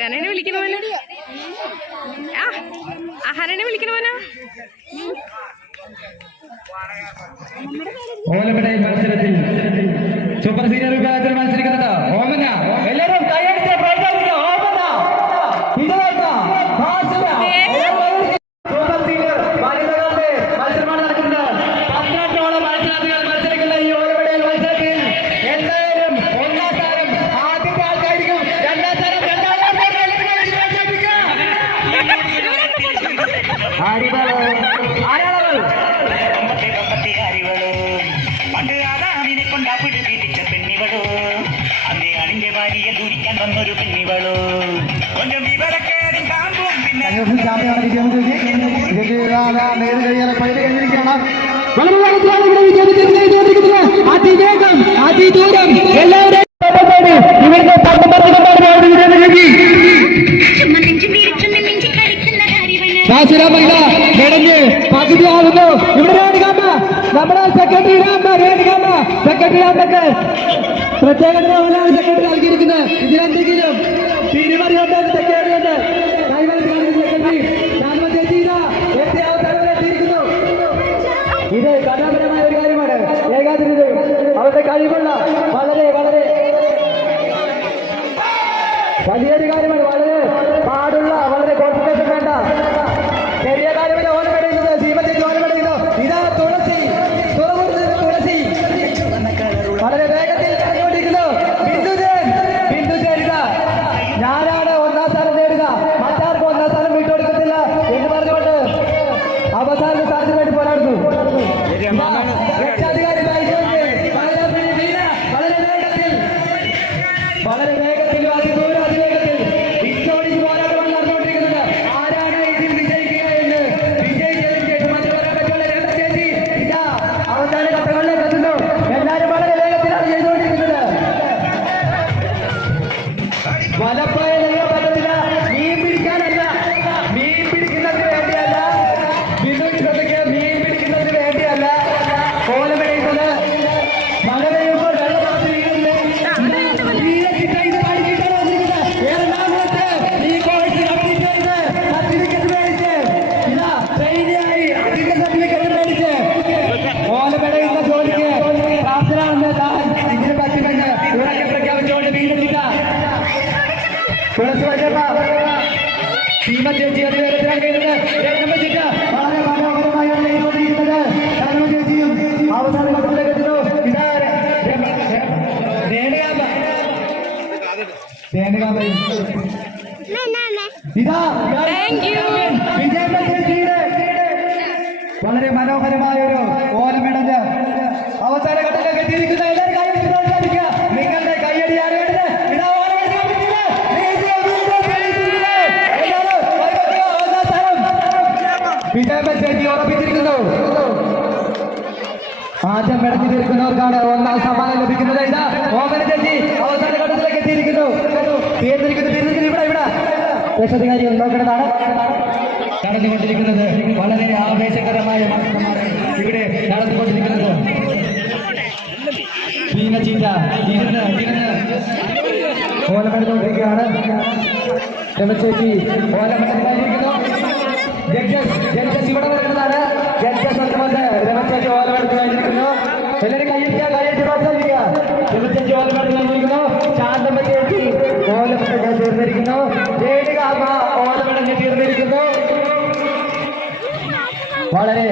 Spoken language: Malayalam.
ഹരനെ വിളിക്കണമോന, ഹരനെ വിളിക്കണമോന. ഓലപ്പടയിൽ മത്സരത്തിൽ സൂപ്പർ സീനിയർ വിഭാഗത്തിൽ മത്സരിക്കുന്നത് ഓമന. എല്ലാവരും കൈയടിച്ച് പ്രോത്സാഹിപ്പിക്കുക. ഓമന സൂപ്പർ സീനിയർ വനിതകളുടെ മത്സരമാണ് നടക്കുന്നത്. 18ഓളം മത്സരാർത്ഥികൾ മത്സരിക്കുന്ന ഈ ഓലപ്പടയിൽ മത്സരത്തിൽ എന്തായാലും ഒന്നാം സ്ഥാനം ആദ്യത്തെ ആൾക്കായിരിക്കും. രണ്ടാം സ്ഥാനം പണ്ട് ആദാമിനെ കൊണ്ടാപ്പിട്ട് പീഡിച്ച പെണ്ണിവളോ, അന്നേ അണിന്റെ ഭാര്യയെ ദൂരിക്കാൻ വന്നൊരു പെണ്ണിവളോ. കൊഞ്ചം വിവരക്കേടും കാണും പിന്നെ അതിവേഗം അതിദൂരം എല്ലാവരും ഇവരുടെ മെടഞ്ഞ് പകുതിയാകുന്നു. ഇവിടെ രേണുകാമ്മ, നമ്മുടെ സെക്രട്ടറി രാമക്ക് പ്രത്യേക സെക്രട്ടറി നൽകിയിരിക്കുന്നത്. ഇതിലെന്തെങ്കിലും തിരിമറിയുണ്ട് സെക്രട്ടറിയുണ്ട്. സെക്രട്ടറി എത്തിയിരിക്കുന്നു. ഇത് കഥാപരമായ ഒരു കാര്യമാണ്. ഏകാഗ്രത അവരുടെ കഴിവുള്ള വളരെ വളരെ വലിയൊരു കാര്യമാണ്. വളരെ പാടുള്ള വളരെ കോൺസെൻട്രേഷൻ വേണ്ട ചെറിയ കാര്യമല്ല. ഓലമടയുന്നത് ശ്രീമതി ഓലമടയുന്നു. ഇതാ തുളസി, തുളസി വളരെ വേഗത്തിൽ ഇറങ്ങിക്കൊണ്ടിരിക്കുന്നു. ബിന്ദുജൻ ഇതാ ഞാനാണ് ഒന്നാം സ്ഥാനം നേടുക, മറ്റാർക്കും ഒന്നാം സ്ഥാനം വിട്ടുകൊടുക്കത്തില്ല എന്ന് പറഞ്ഞുകൊണ്ട് അവസാന സ്ഥാനത്തിന് വേണ്ടി പോരാടുന്നു. രക്ഷാധികാരി വളരെ വേഗത്തിൽ അതിദൂരം അതിവേഗത്തിൽ ഇച്ചോടിച്ച് പോരാട്ടമാണ് നടന്നുകൊണ്ടിരിക്കുന്നത്. ആരാണ് ഇതിൽ വിജയിക്കുക എന്ന് വിജയിച്ചതിന് ശേഷം മറ്റു പറയാൻ പറ്റുള്ള ചേച്ചി ഇതാ അവസാന ഘട്ടങ്ങളിലേക്ക് എത്തുന്നു. എല്ലാവരും വളരെ വേഗത്തിലാണ് ചെയ്തുകൊണ്ടിരിക്കുന്നത്. വലപ്പോയ പറ്റത്തില്ല. മീൻ പിടിക്കാനല്ല, മീൻ പിടിക്കുന്നതിന് വേണ്ടിയല്ല, വിനോദത്തിലേക്ക് മീൻ പിടിക്കുന്നതിന് വേണ്ടിയല്ല കോലമെടുക്കുന്നത്. മഴ പെയ്യുമ്പോൾ വെള്ളപ്പാടത്തിൽ ചേച്ചി അതിവേഗത്തിലാണ് വളരെ മനോഹരമായാണ് ചെയ്തുകൊണ്ടിരിക്കുന്നത്. ചേച്ചിയും അവസാന ഘട്ടത്തിലേക്ക് എത്തുന്നു. ഇതാ രേണുകാമ്മയും ഇതാ ചേച്ചിയുടെ വളരെ മനോഹരമായൊരു ഓലമിടഞ്ഞ് അവസാന ഘട്ടത്തിലേക്ക് എത്തിയിരിക്കുന്ന എല്ലാവരും കൈയടിച്ച് പ്രോത്സാഹിപ്പിക്കുക. നിങ്ങളുടെ കൈയടി അറിയേണ്ടത് ഇതാ ചേച്ചി ഉറപ്പിച്ചിരിക്കുന്നു. ആദ്യം മെടഞ്ഞു തീർക്കുന്നവർക്കാണ് ഒന്നാം സമ്മാനം ലഭിക്കുന്നത്. ഇതാ ഓമന ചേച്ചി അവസാന ഘട്ടത്തിലേക്ക് എത്തിയിരിക്കുന്നു. തീർന്നിരിക്കുന്നു. ഇവിടെ രക്ഷാധികാരി നോക്കേണ്ടതാണ് നടന്നുകൊണ്ടിരിക്കുന്നത്. വളരെ ആവേശകരമായ ഇവിടെ നടന്നുകൊണ്ടിരിക്കുന്നത്. ഓലമെടുത്തുകൊണ്ടിരിക്കുകയാണ്. രമചേച്ചി ഓലമെടുത്തിരിക്കുന്നു. ജഡ്ജസ് ഇവിടെ വരുന്നതാണ്. ജഡ്ജസ് വന്നുകൊണ്ട് രമചേച്ചി ഓലമെടുത്ത് കഴിഞ്ഞിരിക്കുന്നു. എല്ലാവരും കൈയടിച്ച് പ്രോത്സാഹിപ്പിക്കുക. രമചേച്ചി ഓലമെടുത്ത് കഴിഞ്ഞിരിക്കുന്നു. ശാന്തമ്മ ചേച്ചി ഓലമെടുത്ത് തീർന്നിരിക്കുന്നു. രേണുകാമ്മ ഓലമെടുത്ത് തീർന്നിരിക്കുന്നു. വളരെ